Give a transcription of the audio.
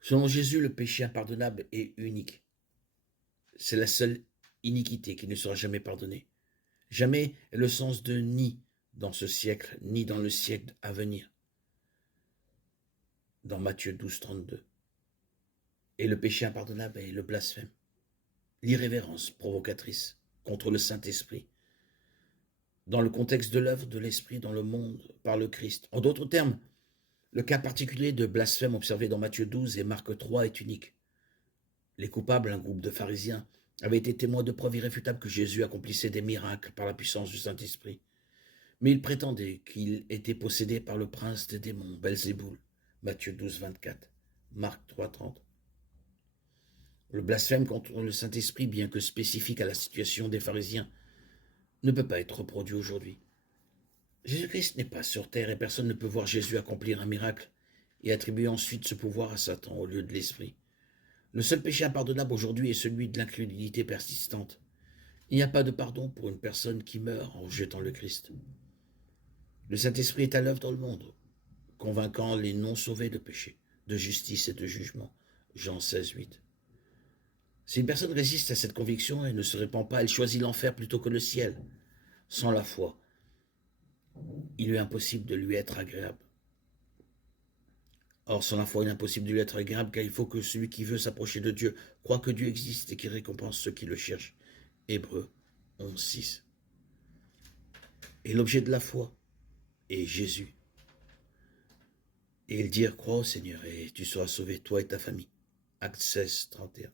Selon Jésus, le péché impardonnable est unique. C'est la seule iniquité qui ne sera jamais pardonnée. Jamais est le sens de ni dans ce siècle, ni dans le siècle à venir. Dans Matthieu 12, 32. Et le péché impardonnable est le blasphème, l'irrévérence provocatrice contre le Saint-Esprit, dans le contexte de l'œuvre de l'Esprit dans le monde par le Christ. En d'autres termes, le cas particulier de blasphème observé dans Matthieu 12 et Marc 3 est unique. Les coupables, un groupe de pharisiens, avaient été témoins de preuves irréfutables que Jésus accomplissait des miracles par la puissance du Saint-Esprit. Mais ils prétendaient qu'il était possédé par le prince des démons, Belzéboul, Matthieu 12, 24, Marc 3, 30. Le blasphème contre le Saint-Esprit, bien que spécifique à la situation des pharisiens, ne peut pas être reproduit aujourd'hui. Jésus-Christ n'est pas sur terre et personne ne peut voir Jésus accomplir un miracle et attribuer ensuite ce pouvoir à Satan au lieu de l'Esprit. Le seul péché impardonnable aujourd'hui est celui de l'incrédulité persistante. Il n'y a pas de pardon pour une personne qui meurt en rejetant le Christ. Le Saint-Esprit est à l'œuvre dans le monde, convainquant les non-sauvés de péché, de justice et de jugement. Jean 16, 8. Si une personne résiste à cette conviction et ne se répand pas, elle choisit l'enfer plutôt que le ciel. Sans la foi, il lui est impossible de lui être agréable. Or, sans la foi, il est impossible de lui être agréable, car il faut que celui qui veut s'approcher de Dieu croit que Dieu existe et qu'il récompense ceux qui le cherchent. Hébreux 11, 6. Et l'objet de la foi est Jésus. Et ils dirent, crois au Seigneur et tu seras sauvé, toi et ta famille. Actes 16, 31.